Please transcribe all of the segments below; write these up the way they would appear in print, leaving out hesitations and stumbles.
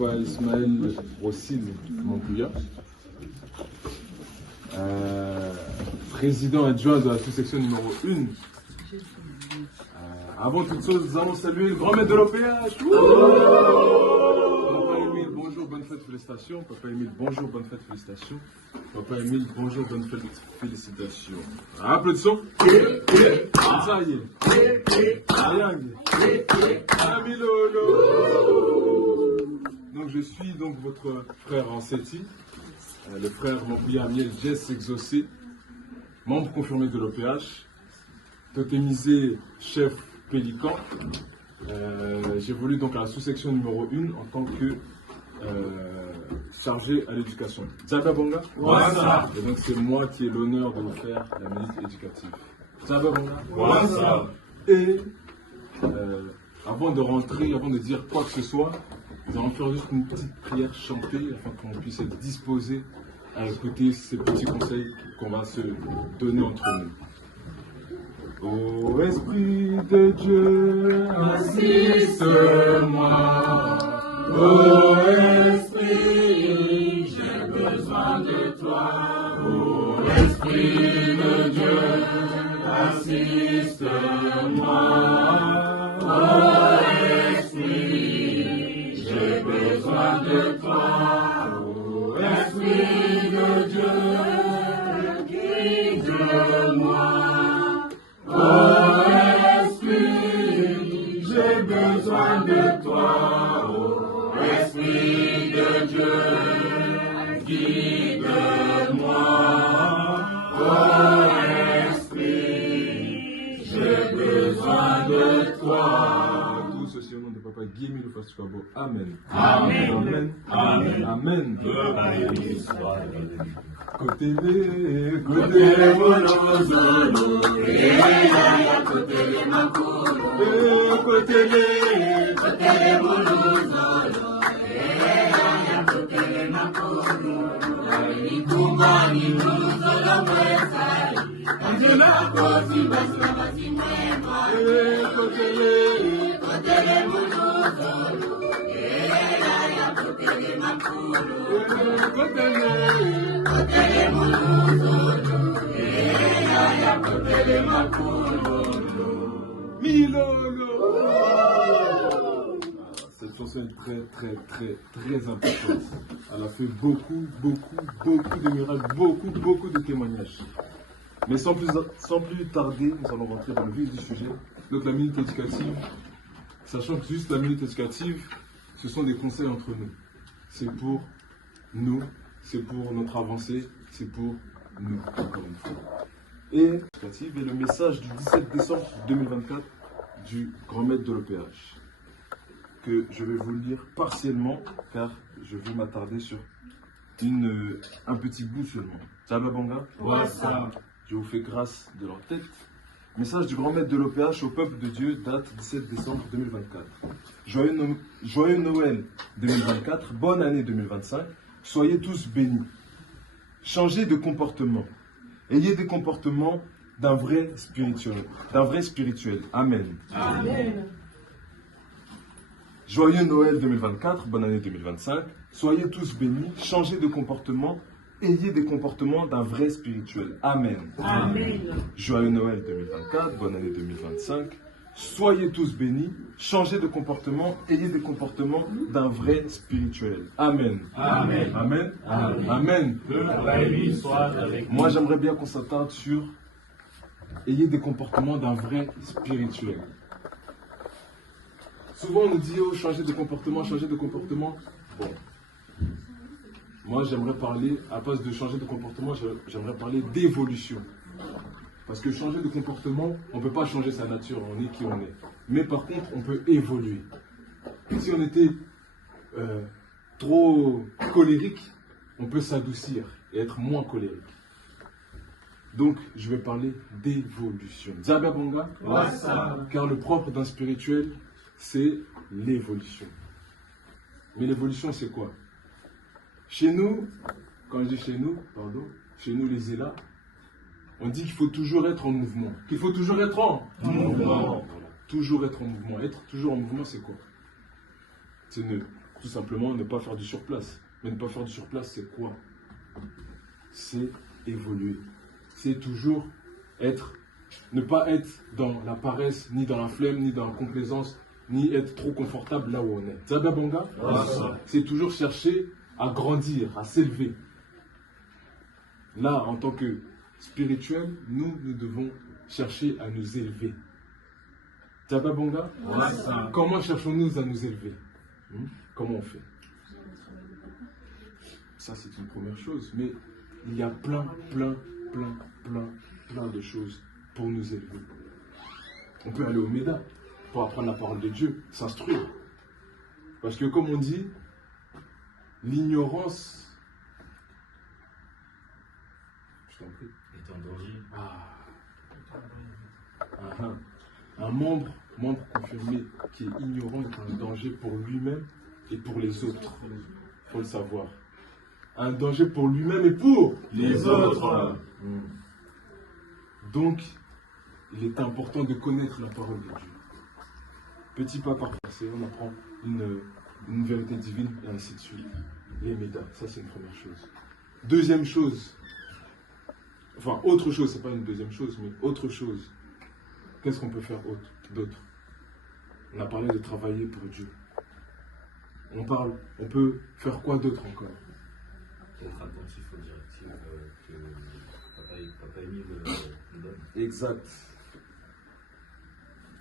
Papa Ismaël Rossil Montpouya, président adjoint de la sous-section numéro 1. Avant toute chose, nous allons saluer le grand maître de l'OPH. Papa Émile, bonjour, bonne fête, félicitations. Papa Émile, bonjour, bonne fête, félicitations. Papa Émile, bonjour, bonne fête, félicitations. Applaudissons. Ça y est. Donc je suis donc votre frère Anseti, le frère Montpouya Amiel Jess Exaucé, membre confirmé de l'OPH, totémisé chef Pélican. J'évolue donc à la sous-section numéro 1 en tant que chargé à l'éducation. Zaba Bonga. Et donc c'est moi qui ai l'honneur de vous faire la minute éducative. Zaba Bonga. Et avant de rentrer, avant de dire quoi que ce soit, nous allons faire juste une petite prière chantée afin qu'on puisse être disposé à écouter ces petits conseils qu'on va se donner entre nous. Ô Esprit de Dieu, assiste-moi. Ô Esprit, j'ai besoin de toi. Ô Esprit de Dieu, assiste-moi. Ô Esprit, j'ai besoin de toi. Ô Esprit de Dieu, guide-moi. Oh Esprit, j'ai besoin de toi. Oh Esprit de Dieu, guide-moi. Oh Esprit, j'ai besoin de toi. Tout ceci au nom de Papa Guillemot le Fastukabo. Amen. Amen. Amen. Amen. Kotele, kotele monozolo, kotele makulu, kotele, kotele monozolo, kotele makulu, nikumani monozolo mwesai, kanjela kosi basla basi mwema, kotele, kotele monozolo, kotele makulu, kotele. Cette chanson est très importante. Elle a fait beaucoup de miracles, beaucoup de témoignages. Mais sans plus tarder, nous allons rentrer dans le vif du sujet. Donc la minute éducative, sachant que juste la minute éducative, ce sont des conseils entre nous. C'est pour nous. C'est pour notre avancée, c'est pour nous, encore une fois. Et le message du 17 décembre 2024 du grand maître de l'OPH, que je vais vous lire partiellement, car je vais m'attarder sur un petit bout seulement. Tchaba Banga. Je vous fais grâce de leur tête. Message du grand maître de l'OPH au peuple de Dieu, date 17 décembre 2024. Joyeux Noël 2024, bonne année 2025. Soyez tous bénis. Changez de comportement. Ayez des comportements d'un vrai spirituel. Amen. Amen. Joyeux Noël 2024, bonne année 2025. Soyez tous bénis. Changez de comportement. Ayez des comportements d'un vrai spirituel. Amen. Amen. Joyeux Noël 2024, bonne année 2025. Soyez tous bénis, changez de comportement, ayez des comportements d'un vrai spirituel. Amen. Amen. Amen. Amen. Amen. Moi, j'aimerais bien qu'on s'attarde sur ayez des comportements d'un vrai spirituel. Souvent, on nous dit, oh, changez de comportement. Bon. Moi, j'aimerais parler, à place de changer de comportement, j'aimerais parler d'évolution. Parce que changer de comportement, on ne peut pas changer sa nature, on est qui on est. Mais par contre, on peut évoluer. Si on était trop colérique, on peut s'adoucir et être moins colérique. Donc, je vais parler d'évolution. Zaba Bonga, car le propre d'un spirituel, c'est l'évolution. Mais l'évolution, c'est quoi? Chez nous, quand je dis chez nous les Élas, on dit qu'il faut toujours être en mouvement. Qu'il faut toujours être en mouvement. Voilà. Toujours être en mouvement. Être toujours en mouvement, c'est quoi? C'est ne tout simplement ne pas faire du surplace. Mais ne pas faire du surplace, c'est quoi? C'est évoluer. C'est toujours ne pas être dans la paresse, ni dans la flemme, ni dans la complaisance, ni être trop confortable là où on est. Zabia Banga, c'est toujours chercher à grandir, à s'élever. Là, en tant que spirituel, nous devons chercher à nous élever. Zabia Banga, comment cherchons-nous à nous élever? Comment on fait? Ça, c'est une première chose, mais il y a plein de choses pour nous élever. On peut aller au Méda pour apprendre la parole de Dieu, s'instruire. Parce que comme on dit, l'ignorance, je t'en prie, est en danger. Un membre confirmé qui est ignorant est un danger pour lui-même et pour les autres. Il faut le savoir. Un danger pour lui-même et pour les autres. Donc, il est important de connaître la parole de Dieu. Petit pas par passé, on apprend une vérité divine et ainsi de suite. Les médas, ça c'est une première chose. Deuxième chose, enfin autre chose, c'est pas une deuxième chose, mais autre chose. Qu'est-ce qu'on peut faire d'autre? On a parlé de travailler pour Dieu. On peut faire quoi d'autre encore? Être attentif aux directives que Papa Émile nous donne. Exact.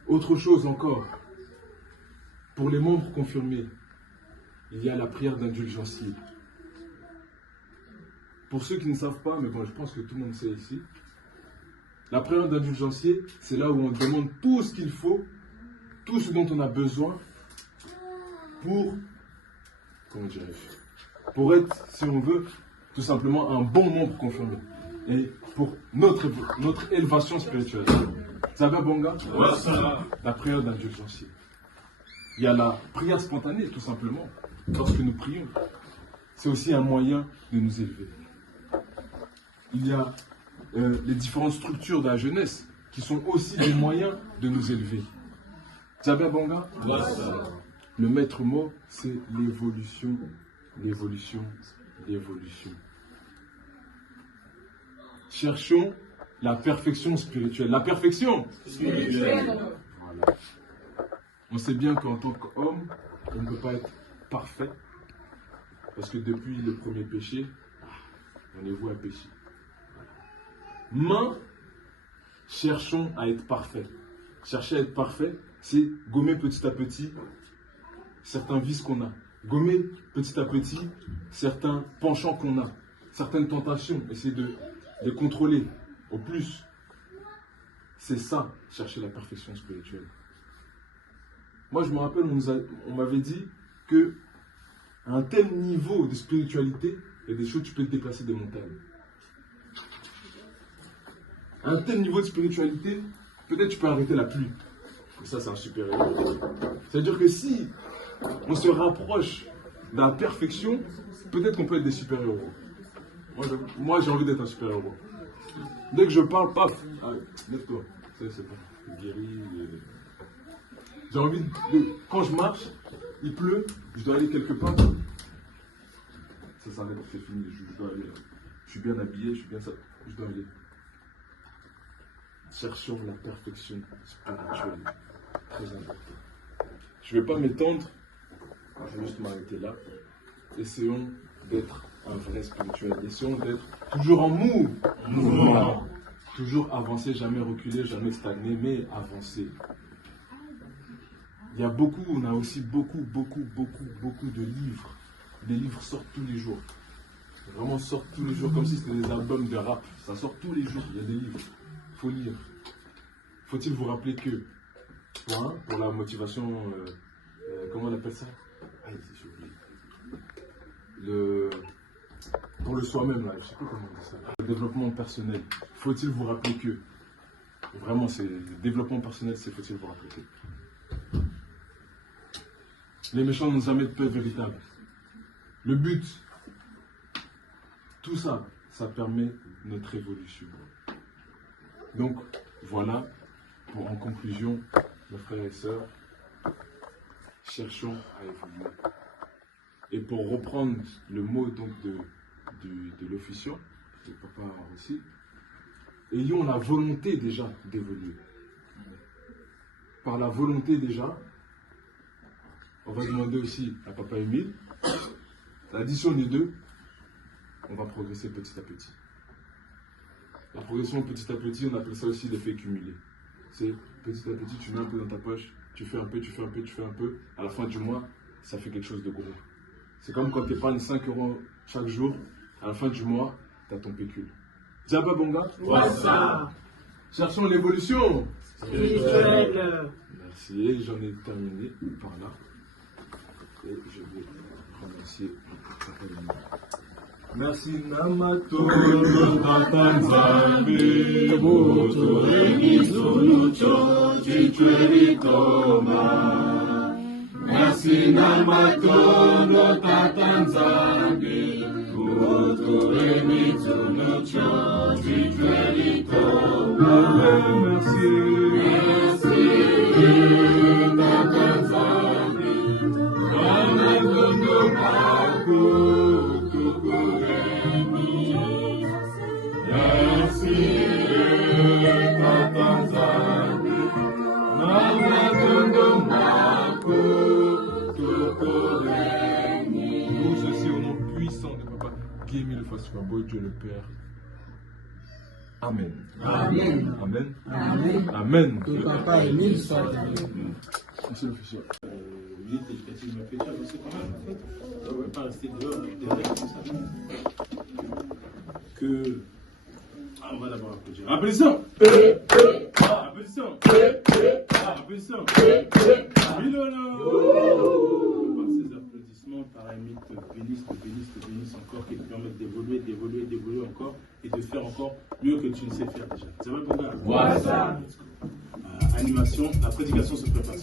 Autre chose encore. Pour les membres confirmés, il y a la prière d'indulgencier. Pour ceux qui ne savent pas, mais bon, je pense que tout le monde sait ici, la prière d'indulgencier, c'est là où on demande tout ce qu'il faut, tout ce dont on a besoin pour, comment dirais-je, pour être, si on veut, tout simplement un bon membre confirmé. Et pour notre élévation spirituelle. Zabia Banga, la prière d'indulgencier. Il y a la prière spontanée, tout simplement. Lorsque nous prions, c'est aussi un moyen de nous élever. Il y a les différentes structures de la jeunesse qui sont aussi des moyens de nous élever. Zabia Banga, le maître mot, c'est l'évolution, l'évolution, l'évolution. Cherchons la perfection spirituelle. La perfection spirituelle. Voilà. On sait bien qu'en tant qu'homme, on ne peut pas être parfait. Parce que depuis le premier péché, on est voué à pécher. Mais cherchons à être parfait. Chercher à être parfait, c'est gommer petit à petit certains vices qu'on a. Gommer petit à petit certains penchants qu'on a. Certaines tentations. Essayer de les contrôler au plus. C'est ça, chercher la perfection spirituelle. Moi, je me rappelle, on m'avait dit que à un tel niveau de spiritualité, il y a des choses, tu peux te déplacer des montagnes. À un tel niveau de spiritualité, peut-être tu peux arrêter la pluie. Et ça, c'est un super héros. C'est-à-dire que si on se rapproche de la perfection, peut-être qu'on peut être des super héros. Moi, j'ai envie d'être un super héros. Dès que je parle, paf, lève-toi. C'est pas guéri. J'ai envie de. Quand je marche, il pleut, je dois aller quelque part. Ça s'arrête, c'est fini, je dois aller. Je suis bien habillé, je suis bien ça. Je dois aller. Cherchons la perfection spirituelle. Très important. Je ne vais pas m'étendre, je vais juste m'arrêter là. Essayons d'être un vrai spirituel. Essayons d'être toujours en mouvement. Toujours avancer, jamais reculer, jamais stagner, mais avancer. Il y a beaucoup, on a aussi beaucoup de livres. Des livres sortent tous les jours. Vraiment sortent tous les jours, comme si c'était des albums de rap. Ça sort tous les jours, il y a des livres. Il faut lire. Faut-il vous rappeler que, pour la motivation, comment on appelle ça? Pour le soi-même, là, je ne sais pas comment on dit ça. Le développement personnel. Faut-il vous rappeler que, vraiment, c'est le développement personnel, c'est faut-il vous rappeler que. Les méchants n'ont jamais de paix véritable. Le but, tout ça, ça permet notre évolution. Donc, voilà, en conclusion, mes frères et sœurs, cherchons à évoluer. Et pour reprendre le mot donc de l'officiant, de papa aussi, ayons la volonté déjà d'évoluer. Par la volonté déjà, on va demander aussi à papa Émile, l'addition des deux, on va progresser petit à petit. La progression petit à petit, on appelle ça aussi l'effet cumulé. C'est petit à petit, tu mets un peu dans ta poche, tu fais un peu, tu fais un peu, tu fais un peu, à la fin du mois, ça fait quelque chose de gros. C'est comme quand tu épargnes 5 € chaque jour, à la fin du mois, tu as ton pécule. Diaba Bonga? Wassa. Cherchons l'évolution Spirituelle. Merci, et j'en ai terminé par là. Et je vais remercier Papa Émile. Merci Namato Tatanzambi Buto Emizunucho Chichueritoma. Merci Namato Tatanzambi Buto Emizunucho Chichueritoma. Merci Tatanzambi Namato Maku. Nous aussi au nom puissant de Papa Guémi le Fassoua, beau Dieu le Père. Amen. Amen. Amen. Amen. Amen. Que Papa Émile soit avec nous. Monsieur l'officier. L'unité éducative me fait avancer quand même, en fait. On ne peut pas rester dehors, derrière comme ça. Que. Ah, on va d'abord applaudir. Applaudissons! Applaudissons! Applaudissons! Milolo! Par ces applaudissements, par Émile, te bénisse encore, qui te permettent d'évoluer encore et de faire encore mieux que tu ne sais faire déjà. Ça va, mon gars? Voilà. Animation, la prédication se prépare.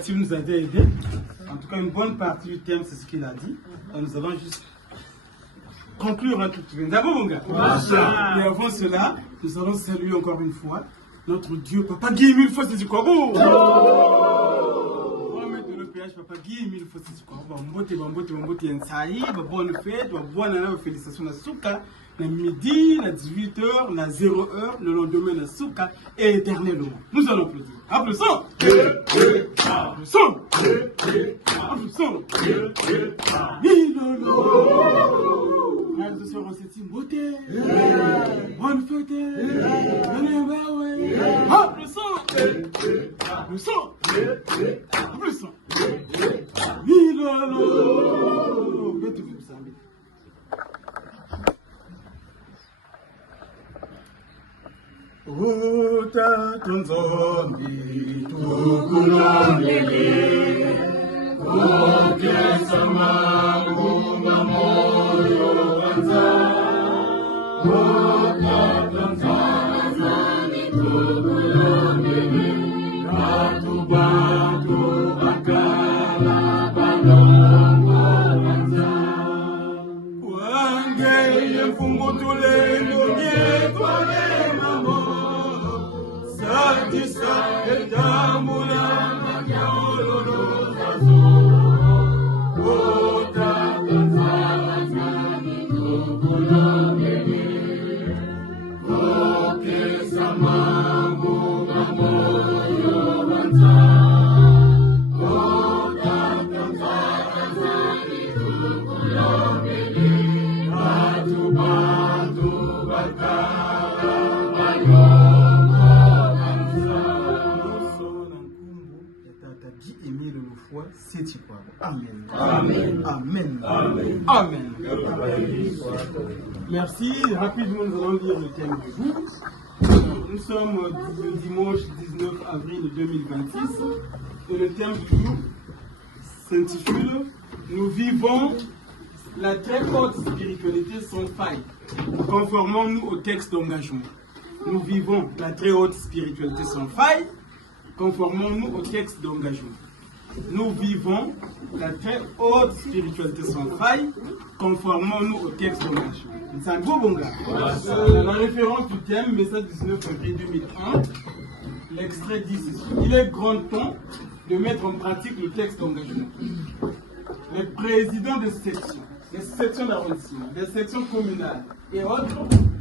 Baptiste nous a aidés. En tout cas, une bonne partie du thème, c'est ce qu'il a dit. Alors, nous allons juste conclure un tout petit peu. D'abord, mon gars. Et avant cela, nous allons saluer encore une fois notre Dieu. Papa Guy, 1000 fois, c'est du quoi? On va mettre le péage, Papa Guy, 1000 fois, c'est du quoi? Bambote, Yansaï, bonne fête, bonne félicitations à Souka. Le midi, à 18h, à 0h, le lendemain, à Souka, et éternellement. Nous allons applaudir. Applaudissons! Applaudissons! Applaudissons! Frères et sœurs, c'est une beauté. Bonne fête. Applaudissons! Applaudissons! Applaudissons! Utatunzombi tukulongele Okesa maguma moyo wanza Utatunzombi tukulongele Katubatu akala balongo wanza Wangeye fungutulendo nyekwane mamo Satisa etamula majaololo zazo Ota kanzaza nitukulongele Okesa mamu mamoyo wanza Ota kanzaza nitukulongele Batu bakara bayo Amen. Amen. Amen. Amen. Amen. Merci. Rapidement, nous allons lire le thème du jour. Nous sommes le dimanche 19 avril 2026 et le thème du jour s'intitule « Nous vivons la très haute spiritualité sans faille. Conformons-nous au texte d'engagement. » Nous vivons la très haute spiritualité sans faille. Conformons-nous au texte d'engagement. Nous vivons la très haute spiritualité sans faille. Conformons-nous au texte d'engagement. C'est un beau bon gars. La référence du thème, message 19 février 2001, l'extrait dit ceci. Il est grand temps de mettre en pratique le texte d'engagement. Les présidents des sections, les sections d'arrondissement, des sections communales et autres,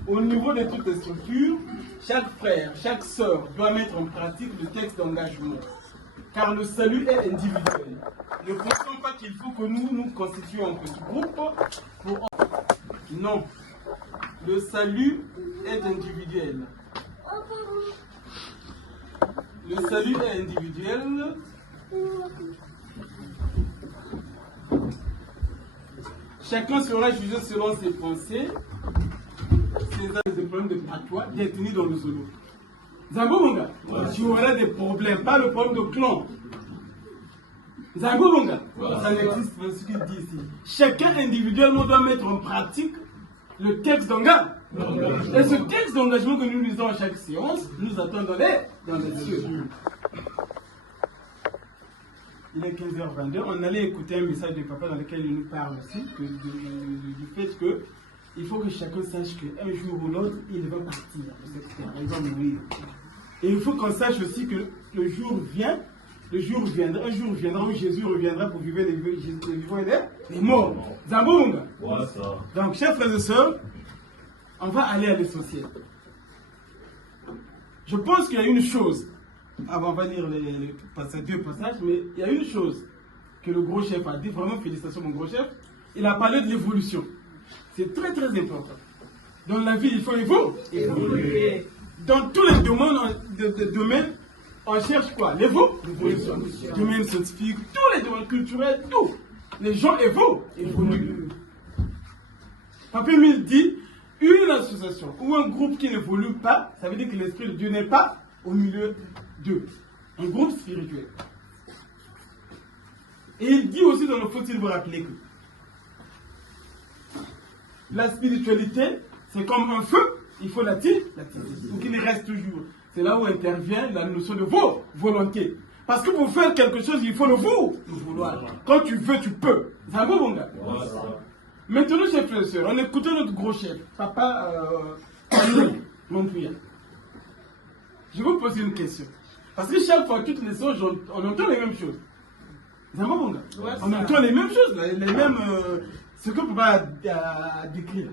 au niveau de toutes les structures, chaque frère, chaque sœur doit mettre en pratique le texte d'engagement. Car le salut est individuel. Ne pensons pas qu'il faut que nous nous constituions un petit groupe pour... Non. Le salut est individuel. Le salut est individuel. Chacun sera jugé selon ses pensées, ses problèmes de patois détenus dans le solo. Zango Bonga, tu auras des problèmes, pas le problème de clan. Zango Bonga, ça n'existe pas ce qu'il dit ici. Chacun individuellement doit mettre en pratique le texte d'engagement. Et ce texte d'engagement que nous lisons à chaque séance, nous attend dans les cieux. Il est 15h22, on allait écouter un message de papa dans lequel il nous parle aussi du fait que il faut que chacun sache qu'un jour ou l'autre, il va partir de cette terre, il va mourir. Et il faut qu'on sache aussi que le jour vient, un jour viendra où Jésus reviendra pour vivre les vivants et les morts. Zambunga. Donc, chers frères et sœurs, on va aller à l'essentiel. Je pense qu'il y a une chose, avant on va lire les deux passages, mais il y a une chose que le gros chef a dit, vraiment félicitations mon gros chef, il a parlé de l'évolution. C'est très très important. Dans la vie, il faut évoluer. Dans tous les domaines, on cherche quoi? L'évolution. Domaine scientifique, tous les domaines culturels, tout. Les gens évoluent. Papa Emile dit, une association ou un groupe qui n'évolue pas, ça veut dire que l'Esprit de Dieu n'est pas au milieu d'eux. Un groupe spirituel. Et il dit aussi dans le faut-il vous rappeler que la spiritualité, c'est comme un feu, il faut l'attiser. Donc il reste toujours. C'est là où intervient la notion de volonté. Parce que pour faire quelque chose, il faut le vouloir. Quand tu veux, tu peux. C'est un bon gars. Maintenant, chers frères et sœurs, on écoute notre gros chef, Papa mon prière. Je vais vous poser une question. Parce que chaque fois, toutes les soirs, on entend les mêmes choses. C'est un bon gars. On entend les mêmes choses, les mêmes. Ce que Papa a décrit là.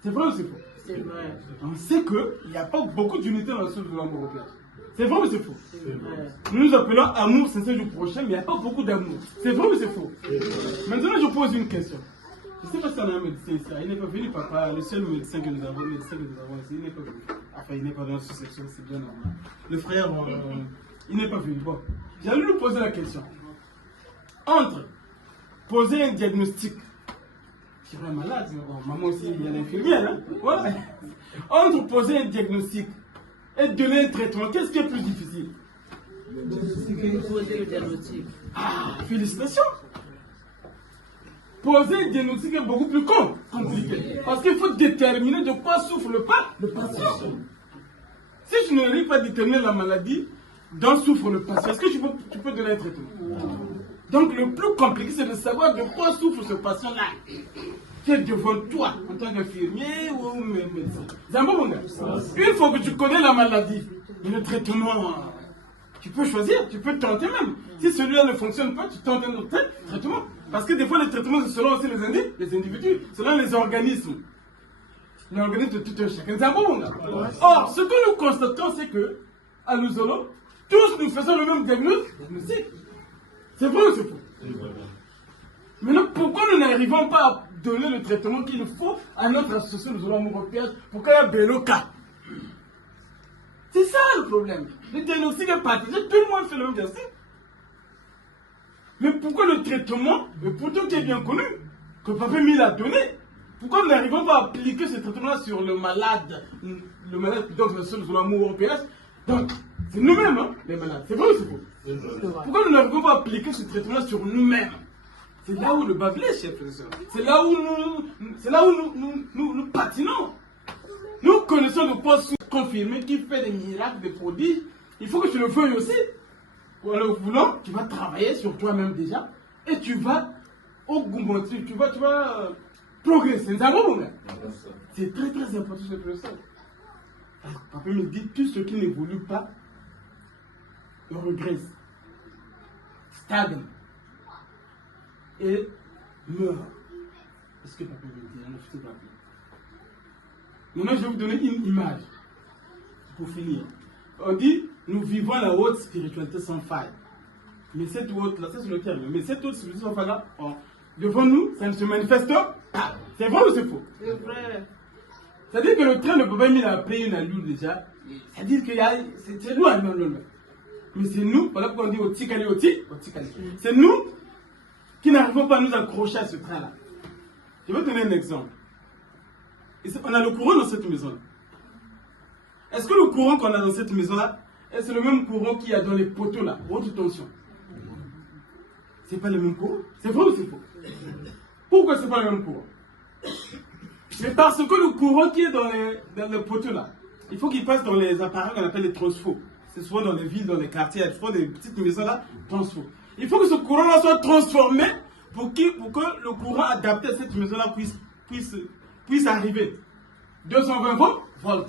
C'est vrai ou c'est faux? C'est vrai. On sait qu'il n'y a pas beaucoup d'unité dans le sud de l'amour européen. C'est vrai ou c'est faux? C'est vrai. Nous nous appelons amour, c'est ce jour prochain, mais il n'y a pas beaucoup d'amour. C'est vrai ou c'est faux? Maintenant, je pose une question. Je ne sais pas si on a un médecin ici. Il n'est pas venu, papa. Le seul médecin que nous avons ici, il n'est pas venu. Enfin, il n'est pas dans la succession, c'est bien normal. Le frère, il n'est pas venu. Bon, j'allais lui poser la question. Entre poser un diagnostic, je serais malade, bon, maman aussi, elle est infirmière, hein? Voilà. Entre poser un diagnostic et donner un traitement, qu'est-ce qui est plus difficile? Poser le diagnostic. Ah, félicitations! Poser un diagnostic est beaucoup plus compliqué. Parce qu'il faut déterminer de quoi souffre le patient. Si tu n'arrives pas à déterminer la maladie dont souffre le patient, est-ce que tu peux donner un traitement? Donc le plus compliqué, c'est de savoir de quoi souffre ce patient-là. Qui est devant toi, en tant qu'infirmier ou médecin. C'est un bon gars. Une fois que tu connais la maladie, le traitement, tu peux choisir, tu peux tenter même. Si celui-là ne fonctionne pas, tu tentes un autre traitement. Parce que des fois, les traitements, c'est selon aussi les individus, selon les organismes. L'organisme de tout un chacun. C'est un bon gars. Or, ce que nous constatons, c'est que, à Luzolo, tous nous faisons le même diagnostic. C'est vrai ou c'est faux? Maintenant, pourquoi nous n'arrivons pas à donner le traitement qu'il faut à notre association Luzolo Amour Européen pour qu'il y ait un Beloka? C'est ça le problème. Le diagnostic est partagé, tout le monde fait le même diagnostic. Mais pourquoi le traitement, et pourtant qui est bien connu, que Papa Mille a donné, pourquoi nous n'arrivons pas à appliquer ce traitement-là sur le malade, donc le seul amour européen? Donc, c'est nous-mêmes, hein, les malades. C'est vrai ou c'est faux? Pourquoi nous n'arrivons pas à appliquer ce traitement sur nous-mêmes? C'est là où le bas blesse, chers frères et sœurs. C'est là où nous patinons. Nous connaissons le poste confirmé qui fait des miracles, des prodiges. Il faut que tu le veuilles aussi. En le voulant, tu vas travailler sur toi-même déjà. Et tu vas augmenter, tu vas progresser. C'est un bon moment. C'est très très important ce professeur. Papa me dit tout ce qui n'évolue pas regresse, stagne et meurt. Est-ce que papa me dit? Maintenant, je vais vous donner une image pour finir. On dit, nous vivons la haute spiritualité sans faille. Mais cette haute-là, ça c'est le terme, mais cette haute spiritualité sans faille-là, devant nous, ça ne se manifeste pas. C'est vrai ou c'est faux? C'est vrai. C'est-à-dire que le train de Papa Mille a pris une allure déjà. C'est-à-dire que c'est loin, non. Mais c'est nous, voilà pourquoi on dit au Tikali. C'est nous qui n'arrivons pas à nous accrocher à ce train-là. Je vais te donner un exemple. On a le courant dans cette maison-là. Est-ce que le courant qu'on a dans cette maison-là, c'est le même courant qu'il y a dans les poteaux-là, haute tension? C'est pas le même courant? C'est vrai ou c'est faux? Pourquoi c'est pas le même courant? C'est parce que le courant qui est dans les poteaux-là, il faut qu'il passe dans les appareils qu'on appelle les transfos. C'est souvent dans les villes, dans les quartiers, il y a souvent des petites maisons-là, transfos. Il faut que ce courant-là soit transformé pour que le courant adapté à cette maison-là puisse arriver. 220 volts.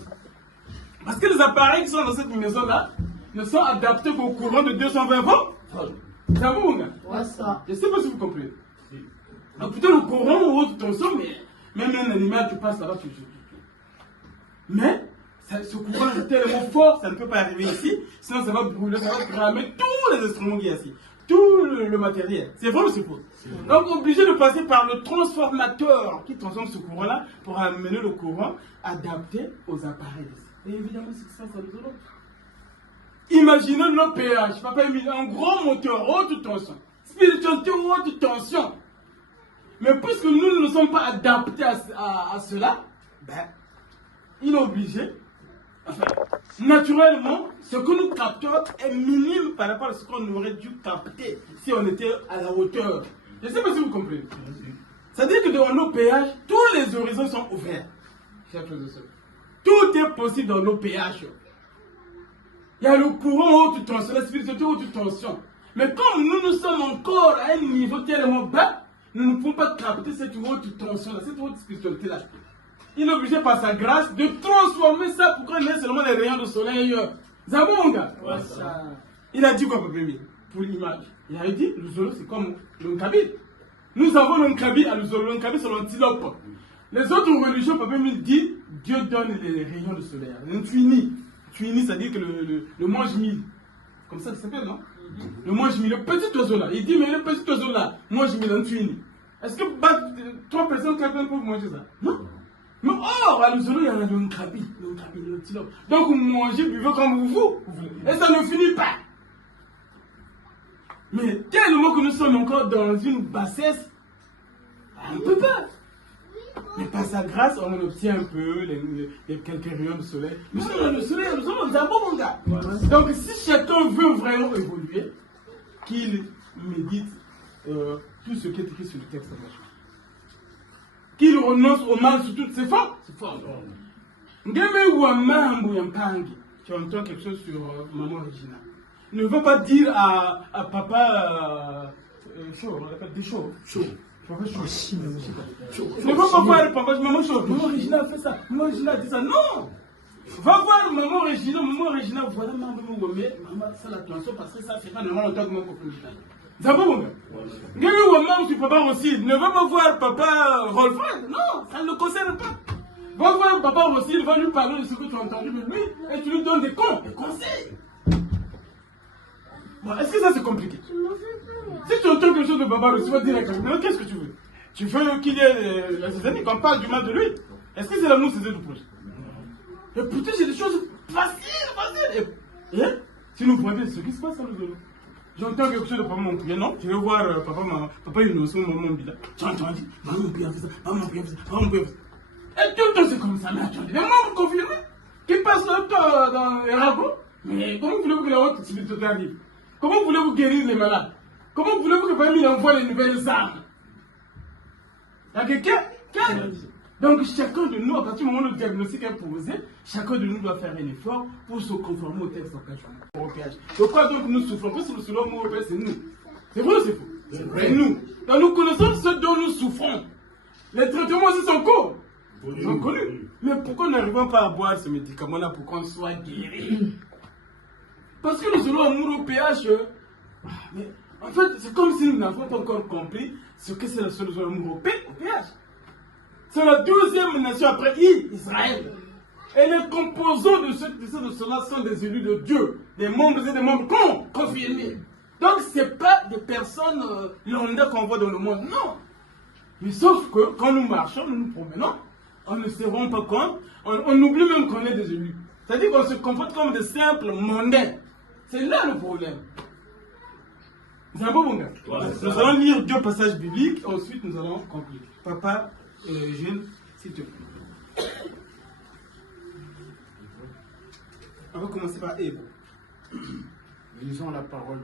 Parce que les appareils qui sont dans cette maison-là ne sont adaptés qu'au courant de 220 volts. C'est un bon gars. Ouais, ça. Je ne sais pas si vous comprenez. Donc plutôt le courant ou haute tension, mais même un animal qui passe là-bas, mais ce courant est tellement fort, ça ne peut pas arriver ici, sinon ça va brûler, ça va cramer tous les instruments qui y a ici, tout le matériel. C'est vrai ou c'est faux? Donc obligé de passer par le transformateur qui transforme ce courant-là pour amener le courant adapté aux appareils ici. Et évidemment, c'est que ça nous donne. Imaginez nos péages, papa Emile, un gros moteur haute tension, spiritualité haute tension. Mais puisque nous ne sommes pas adaptés à cela, ben, il est obligé. Enfin, naturellement, ce que nous captons est minime par rapport à ce qu'on aurait dû capter si on était à la hauteur. Je ne sais pas si vous comprenez. C'est-à-dire que dans nos péages, tous les horizons sont ouverts. Tout est possible dans nos péages. Il y a le courant haute tension, la spiritualité haute tension. Mais comme nous sommes encore à un niveau tellement bas, nous ne pouvons pas capter cette haute tension-là, cette haute spiritualité-là. Il est obligé par sa grâce de transformer ça pour qu'on ait seulement les rayons de soleil. Zabonga. Il a dit quoi, Papa Mille, pour l'image? Il a dit, le Zolo c'est comme le Nkabi. Nous avons le Nkabi à le Zolo, le Nkabi c'est l'antilope. Les autres religions, Papa Mille dit, Dieu donne les rayons de soleil. Le Tuini. Tuini, c'est-à-dire que le mange-mille. Comme ça s'appelle, non? Le mange-mille, le petit oiseau là. Il dit, mais le petit oiseau là, mange-mille, un Tuini. Est-ce que 3 personnes qui peuvent manger ça? Non. Mais or, à l'Uzolo, il y a le Nkabi, le antilope. Donc vous mangez, buvez comme vous voulez. Et ça ne finit pas. Mais tellement que nous sommes encore dans une bassesse, on ne peut pas. Mais par sa grâce, on obtient un peu quelques rayons de soleil. Nous sommes dans le soleil, nous sommes dans un bon mon gars. Donc si chacun veut vraiment évoluer, qu'il médite tout ce qui est écrit sur le texte de la chose. Qu'il renonce au mal sous toutes ses formes. Tu entends quelque chose sur Maman Regina. Ne va pas dire à papa chaud, on l'appelle des chauds. Papa chaud. Ne va pas voir papa Maman chaud. Maman Regina a fait ça. Maman Regina a dit ça. Non! Va voir Maman Regina, voilà Maman, ça l'attention parce que ça fait pas normalement longtemps que mon copain Zabonga. Papa aussi. Ne va pas voir papa Rolfred. Non, ça ne le concerne pas. Va voir papa aussi, il va lui parler de ce que tu as entendu de lui et tu lui donnes des conseils. Bon, est-ce que ça c'est compliqué? Si tu entends quelque chose de papa aussi, va dire mais qu'est-ce que tu veux? Tu veux qu'il y ait les amis qu'on parle du mal de lui? Est-ce que c'est l'amour, c'est le projet? Et pourtant, j'ai des choses faciles. Et si nous voyons ce qui se passe à nous. J'entends quelque chose de papa mon prière, non? Je vais voir papa Innocent, maman Bila. Tu as entendu? Maman prière, maman prière, maman prière. Et tout le temps c'est comme ça, mais attendez, les membres confirmés qui passent le temps dans les ragots. Mais comment voulez-vous que la haute spiritualité arrive? Comment voulez-vous guérir les malades? Comment voulez-vous que Papa envoie les nouvelles armes? Il y a quelqu'un? Donc chacun de nous, à partir du moment où le diagnostic est posé, chacun de nous doit faire un effort pour se conformer au texte européen. Pourquoi donc nous souffrons? Parce que le seul mot européen, c'est nous. C'est vrai ou c'est faux? C'est nous. Donc nous connaissons ce dont nous souffrons. Les traitements aussi sont courts. Ils sont connus. Mais pourquoi n'arrivons pas à boire ce médicament-là pour qu'on soit guéri? Parce que le seul amour au pH, mais en fait, c'est comme si nous n'avons pas encore compris ce que c'est le seul amour au pH. C'est la 12e nation après Israël. Et les composants de cela sont des élus de Dieu, des membres et des membres confirmés. Donc ce n'est pas des personnes lambda qu'on voit dans le monde, non. Mais sauf que quand nous marchons, nous nous promenons, on ne se rend pas compte, on oublie même qu'on est des élus. C'est-à-dire qu'on se comporte comme des simples mondains. C'est là le problème. C'est un beau bon gars. Nous allons lire 2 passages bibliques, ensuite nous allons conclure. Papa, Jeune, s'il te plaît. On va commencer par Hébreu. Lisons la parole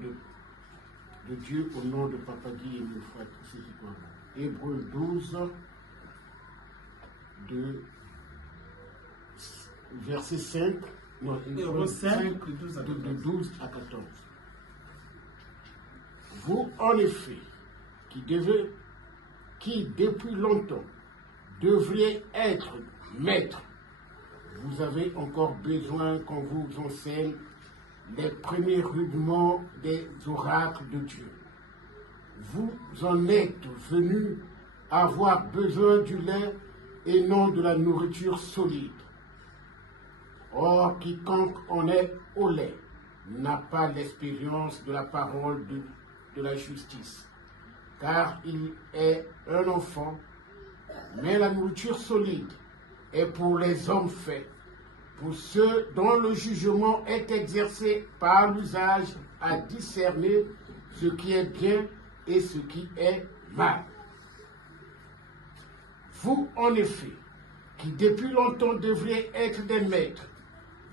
de Dieu au nom de Papa Guy et de frère tous ceux qui croient. Hébreu 12, de verset 5, non, Hébreu 5, de 12 à 14. Vous, en effet, qui depuis longtemps devriez être maîtres, vous avez encore besoin qu'on vous enseigne les premiers rudiments des oracles de Dieu. Vous en êtes venus avoir besoin du lait et non de la nourriture solide. Or, quiconque en est au lait n'a pas l'expérience de la parole de la justice, car il est un enfant, mais la nourriture solide est pour les hommes faits, pour ceux dont le jugement est exercé par l'usage à discerner ce qui est bien et ce qui est mal. Vous, en effet, qui depuis longtemps devriez être des maîtres,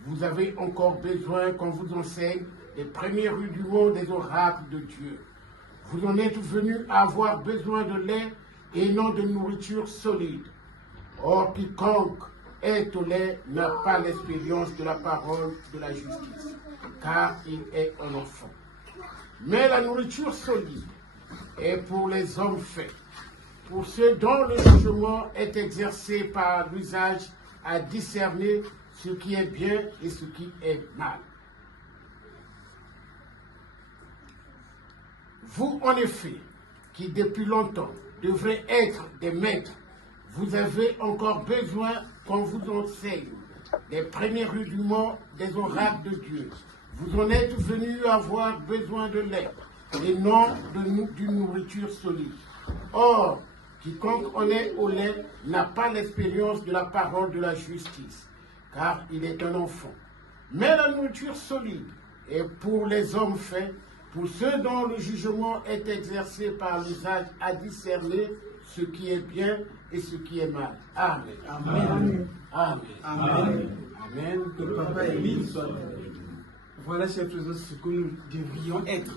vous avez encore besoin qu'on vous enseigne les premiers rudiments des oracles de Dieu. Vous en êtes venus à avoir besoin de lait et non de nourriture solide. Or, quiconque est au lait n'a pas l'expérience de la parole de la justice, car il est un enfant. Mais la nourriture solide est pour les hommes faits, pour ceux dont le jugement est exercé par l'usage à discerner ce qui est bien et ce qui est mal. Vous, en effet, qui depuis longtemps devrez être des maîtres, vous avez encore besoin qu'on vous enseigne les premiers rudiments des oracles de Dieu. Vous en êtes venus avoir besoin de lait et non d'une nourriture solide. Or, quiconque en est au lait n'a pas l'expérience de la parole de la justice, car il est un enfant. Mais la nourriture solide est pour les hommes faits, pour ceux dont le jugement est exercé par l'usage à discerner ce qui est bien et ce qui est mal. Amen. Amen. Amen. Amen. Amen. Que papa Émile soit. Voilà, chers frères, ce que nous devrions être.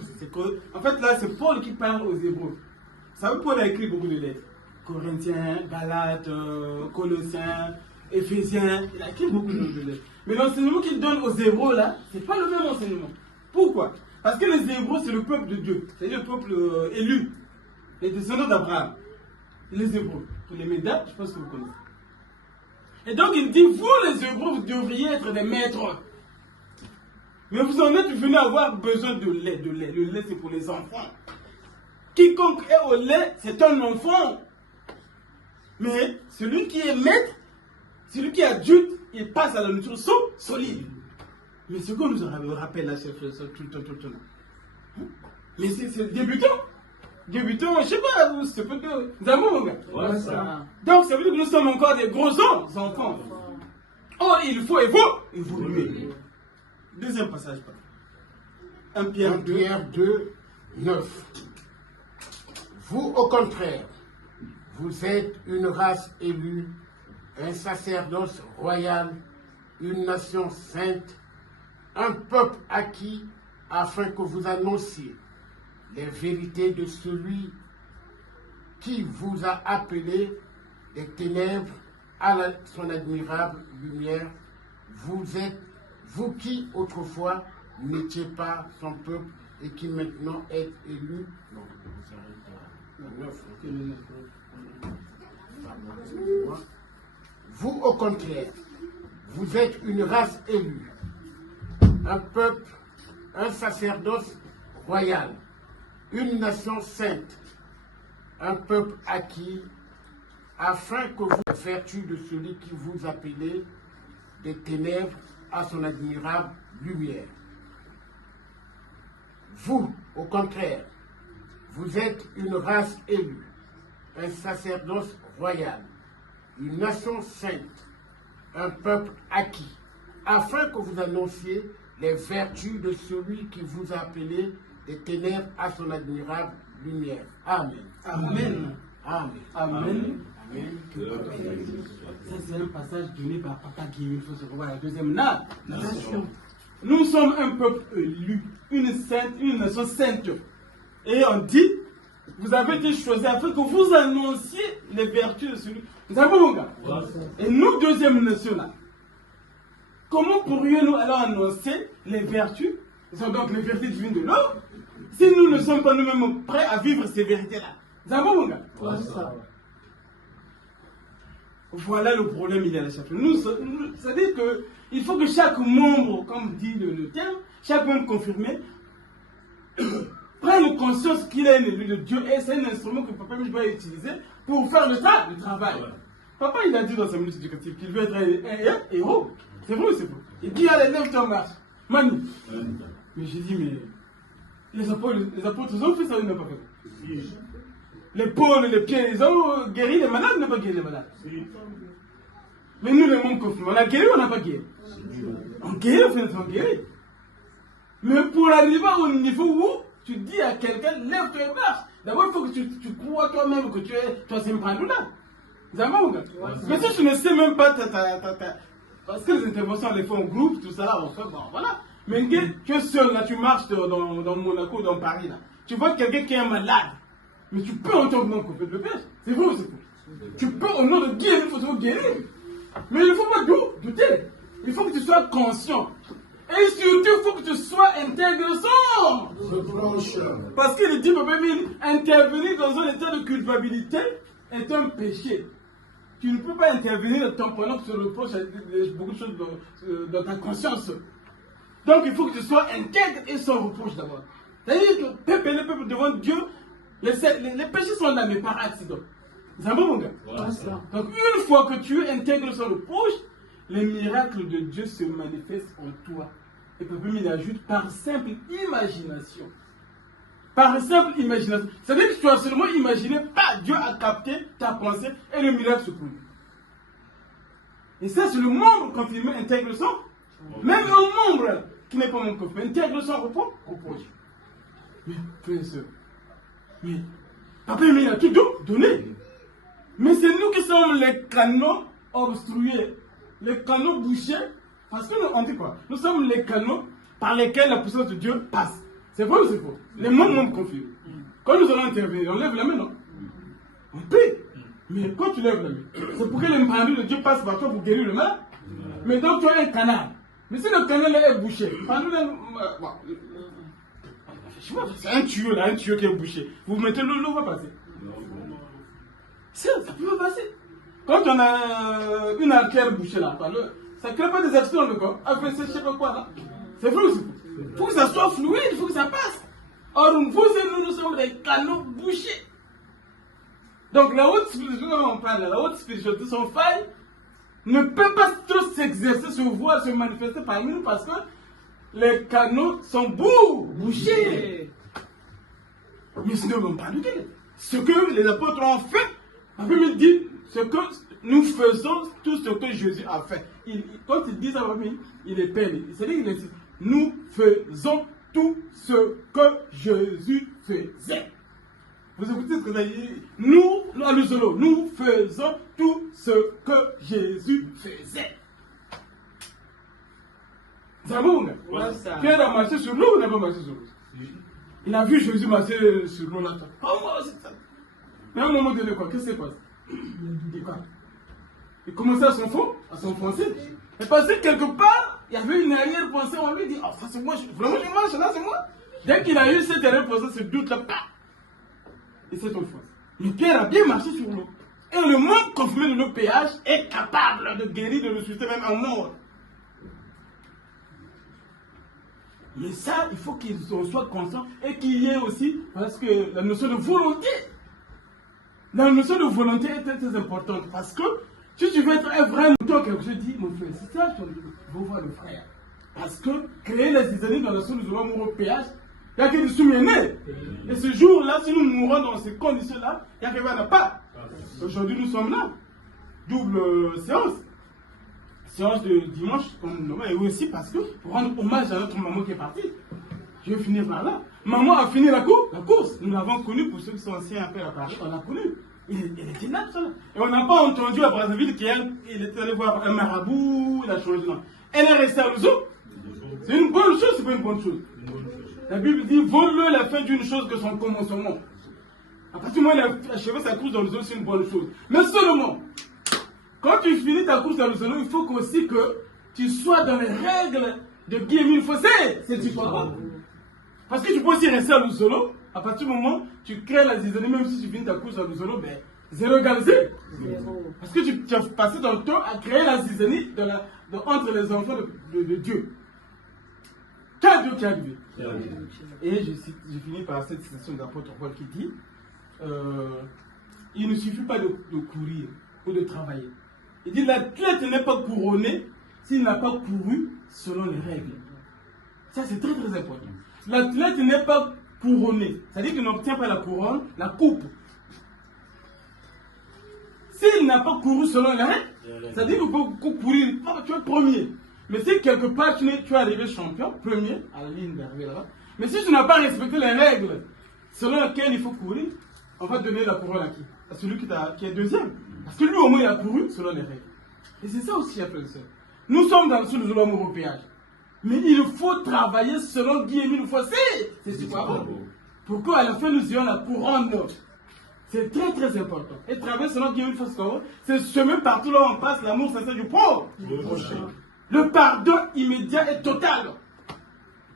En fait, là, c'est Paul qui parle aux Hébreux. Vous savez, Paul a écrit beaucoup de lettres. Corinthiens, Galates, Colossiens, Éphésiens. Il a écrit beaucoup de lettres. Mais l'enseignement qu'il donne aux Hébreux, là, c'est pas le même enseignement. Pourquoi? Parce que les Hébreux, c'est le peuple de Dieu. C'est le peuple élu. Les descendants d'Abraham. Les Hébreux. Pour les Médas, je pense que vous connaissez. Et donc, il dit, vous, les Hébreux, vous devriez être des maîtres. Mais vous en êtes venus avoir besoin de lait. Le lait, c'est pour les enfants. Quiconque est au lait, c'est un enfant. Mais celui qui est maître, celui qui est adulte, il passe à la nourriture solide. Mais ce qu'on nous rappelle là, chef, tout le temps. Mais c'est débutant. Débutant, je sais pas, c'est peut-être. D'amour, mon gars. Ouais, ça. Donc, ça veut dire que nous sommes encore des gros enfants. Or, il faut évoluer. Deuxième passage. 1 Pierre 2, 9. Vous, au contraire, vous êtes une race élue, un sacerdoce royal, une nation sainte, un peuple acquis, afin que vous annonciez les vérités de celui qui vous a appelé des ténèbres à son admirable lumière. Vous qui autrefois n'étiez pas son peuple et qui maintenant êtes élus. Non, vous, au contraire, vous êtes une race élue, un peuple, un sacerdoce royal, une nation sainte, un peuple acquis, afin que vous, vertu de celui qui vous appelait des ténèbres à son admirable lumière. Vous, au contraire, vous êtes une race élue, un sacerdoce royal, une nation sainte, un peuple acquis, afin que vous annonciez les vertus de celui qui vous a appelé des ténèbres à son admirable lumière. Amen. Amen. Amen. Amen. Amen. Ça, c'est un passage donné par Papa Guillaume. Il faut se revoir la deuxième nation. Nous sommes un peuple élu, une nation sainte. Et on dit, vous avez été choisis afin que vous annonciez les vertus de celui. Nous avons mon gars. Et nous, deuxième nation là, comment pourrions-nous alors annoncer les vertus, donc les vérités divines de l'homme, si nous ne sommes pas nous-mêmes prêts à vivre ces vérités-là? Nous avons mon gars. Voilà le problème, il est à la chapelle. C'est-à-dire qu'il faut que chaque membre, comme dit le terme, chaque membre confirmé, prenne conscience qu'il est un élu de Dieu et c'est un instrument que Papa doit utiliser pour faire le travail. Papa, il a dit dans sa minute éducative qu'il veut être un héros. C'est vrai ou c'est faux? Il dit, allez, lève-toi en marche. Manu. Mais j'ai dit, mais les apôtres, ils ont fait ça ou ils n'ont pas fait? Les paumes et les pieds, ils ont guéri les malades ou n'ont pas guéri les malades? Mais nous, les membres confirmés, on a guéri ou on n'a pas guéri? On guérit, on guérit. Mais pour arriver au niveau où tu dis à quelqu'un, lève-toi et marche. D'abord, il faut que tu crois toi-même que tu es, toi, c'est un là. Mais si tu ne sais même pas parce que les interventions, on les fait en groupe, tout ça là, on fait, bon, voilà. Mais tu es seul, là, tu marches dans Monaco, dans Paris, là. Tu vois quelqu'un qui est malade. Mais tu peux en tant que non confesse le péché. C'est vrai ou c'est faux? Tu peux, au nom de Dieu, il faut te guérir. Mais il ne faut pas douter. Il faut que tu sois conscient. Et surtout, il faut que tu sois intègre. Parce qu'il dit, intervenir dans un état de culpabilité est un péché. Tu ne peux pas intervenir en pendant que tu reproches beaucoup de choses dans ta conscience. Donc il faut que tu sois intègre et sans reproche d'abord. C'est-à-dire que le peuple devant Dieu, les péchés sont là, mais par accident. C'est un bon mon gars. Donc une fois que tu es intègre sans reproche, les miracles de Dieu se manifestent en toi. Et puis il ajoute par simple imagination. Par simple imagination. C'est-à-dire que tu as seulement imaginé, pas Dieu a capté ta pensée et le miracle se produit. Et ça, c'est le membre confirmé intègre sans. Même un membre qui n'est pas mon confirmé intègre sans reproche. Mais, frère et soeur, mais, papa, mais il a tout donné. Mais c'est nous qui sommes les canaux obstrués, les canaux bouchés. Parce que on dit quoi? Nous sommes les canaux par lesquels la puissance de Dieu passe. C'est vrai ou c'est faux? Les membres confirment. Quand nous allons intervenir, on lève la main, non? On prie. Mais quand tu lèves la main, c'est pour que l'impendu de Dieu passe par toi pour guérir le mal. Mais donc tu as un canal. Mais si le canal est bouché, c'est un tuyau là, un tuyau qui est bouché. Vous mettez l'eau va passer. Ça peut pas passer. Quand on a une artère bouchée là, ça ne crée pas des accidents dans le corps. Après, c'est je sais pas quoi là. C'est vrai aussi. Il faut que ça soit fluide, il faut que ça passe. Or, vous et nous sommes des canaux bouchés. Donc la haute spiritualité, on parle, la haute spiritualité, son faille, ne peut pas trop s'exercer, se voir, se manifester parmi nous parce que les canaux sont bouchés. Mais sinon, on parle de quel? Ce que les apôtres ont fait, la Bible dit, ce que nous faisons, tout ce que Jésus a fait. Quand il dit ça, il est peiné. C'est-à-dire qu'il dit, nous faisons tout ce que Jésus faisait. Vous écoutez ce que ça dit? Nous faisons tout ce que Jésus faisait. C'est bon, gars? Pierre a marché sur l'eau ou n'a pas marché sur l'eau? Il a vu Jésus marcher sur l'eau là. Mais à un moment donné, quoi, qu'est-ce qui s'est passé? Il quoi? Il commençait à s'enfoncer. Et parce que quelque part, il y avait une arrière-pensée, on lui dit, oh, ça c'est moi, vraiment je marche là, c'est moi. Dès qu'il a eu cette arrière-pensée, ce doute-là, et c'est autre chose. Mais Pierre a bien marché sur l'eau. Et le monde confirmé de nos péages est capable de guérir, de ressusciter même en mort. Mais ça, il faut qu'ils soient conscients et qu'il y ait aussi, parce que la notion de volonté. La notion de volonté est très, très importante parce que si tu veux être un vrai mouton, quelque chose dit, mon frère, c'est ça, je veux voir le frère. Parce que créer les zizanies dans la zone nous allons mourir au péage, il n'y a que des soumiennés. Et ce jour-là, si nous mourons dans ces conditions-là, il n'y a que des pas. Aujourd'hui, nous sommes là. Double séance. Séance de dimanche, comme normal, et aussi parce que pour rendre hommage à notre maman qui est partie. Je vais finir par là. Maman a fini la course. Nous l'avons connue, pour ceux qui sont anciens un peu à Paris, on l'a connue. Il était là, ça. Et on n'a pas entendu à Brazzaville qu'il était allé voir un marabout, il a changé de nom. Elle est restée à Louzo. C'est une bonne chose, c'est pas une bonne chose. La Bible dit, vaut-le la fin d'une chose que son commencement. À partir du moment où il a achevé sa course dans le zone, c'est une bonne chose. Mais seulement, quand tu finis ta course dans le zone, il faut aussi que tu sois dans les règles de Guillemine Fossé. C'est du pas. Parce que tu peux aussi rester à Luzolo, à partir du moment où tu crées la zizanie, même si tu finis ta course à Luzolo, ben, 0 égale 0. Parce que tu as passé ton temps à créer la zizanie entre les enfants de Dieu. Quel Dieu qui est arrivé. Et je finis par cette citation d'apôtre Paul qui dit, il ne suffit pas de courir ou de travailler. Il dit, l'athlète n'est pas couronné s'il n'a pas couru selon les règles. Ça, c'est très très important. L'athlète n'est pas couronné. C'est-à-dire qu'il n'obtient pas la couronne, la coupe. S'il n'a pas couru selon les règles, c'est-à-dire qu'il faut courir, tu es premier. Mais si quelque part tu es arrivé champion, premier, à la ligne d'arrivée là-bas, mais si tu n'as pas respecté les règles selon lesquelles il faut courir, on va donner la couronne à qui? À celui qui est deuxième. Parce que lui au moins il a couru selon les règles. Et c'est ça aussi, frères et sœurs. Nous sommes dans le sous de l'amour au péage. Mais il faut travailler selon Guillemine Fossé. C'est super bon. Pour qu'à la fin nous ayons la couronne. C'est très très important. Et travailler selon Dieu une fois qu'on c'est semer partout là où on passe l'amour sincère du pauvre. Le pardon immédiat est total.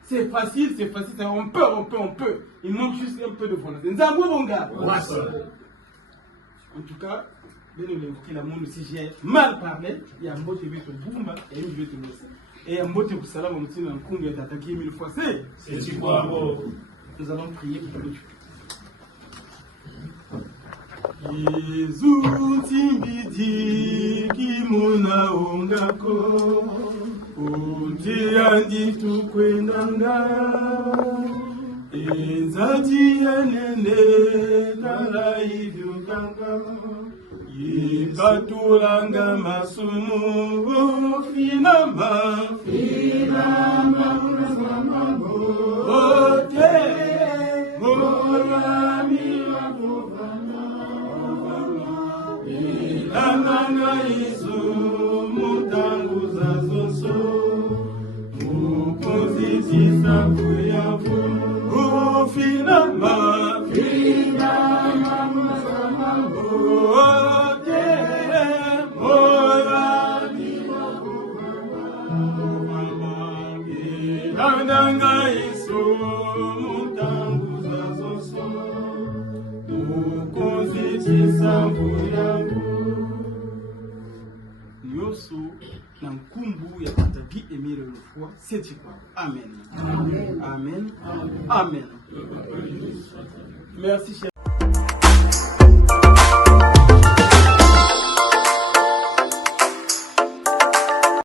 C'est facile, on peut. Il manque juste un peu de volonté. Nzambo mon gars. En tout cas, bien évoquer l'amour, si j'ai mal parlé, il y a un mot qui va te boumba et un mot qui va te laisser. Et un mot qui va te salam, on tient un coup, il va t'attaquer 1000 fois. C'est quoi? Nous allons prier pour le Yesu timbidi kimuna ongako Untiandi tukwendanga Enzati enene Nala ivyukanga Yikatulanga masumu Finama Ote Morami Anana isu mutanguza zoso Mukozitisa kuyavu Ufinama Ote Morani Anana isu mutanguza zoso Mukozitisa kuyavu Yosu na nkumbu ya pataki Emile Lefroy, c'est quoi? Amen. Amen. Amen. Merci, cher.